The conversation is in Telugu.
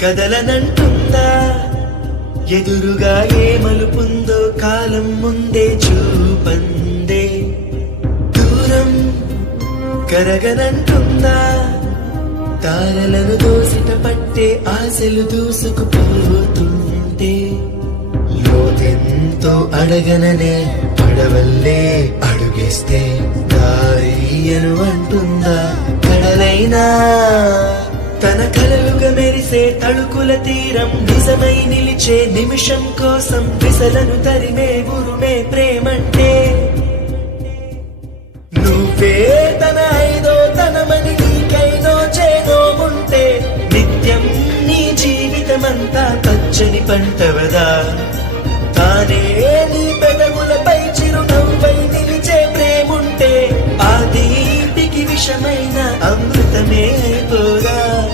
కదలనంటుందా ఎదురుగా ఏ మలుపుందో కాలం ముందే చూపందే దూరం కరగనంటుందా తారలను దోసిట పట్టే ఆశలు దూసుకుపోతుంటే లోతెంతో అడగననే పడవల్లే అడుగేస్తే దారియను అంటుందా కడలైనా తన కలలుగా మెరిసే తళుకుల తీరం నిజమై నిలిచే నిమిషం కోసం విసలను తరిమే ఉరుమే ప్రేమంటే నువ్వే తన ఐదో తనమని నీకైనో చేదో ఉంటే నిత్యం నీ జీవితమంతా పచ్చని పంటవదా తానే నీ పెదవులపై చిరునవ్వై నిలిచే ప్రేముంటే ఆ దీపికి విషమైన అమృతమే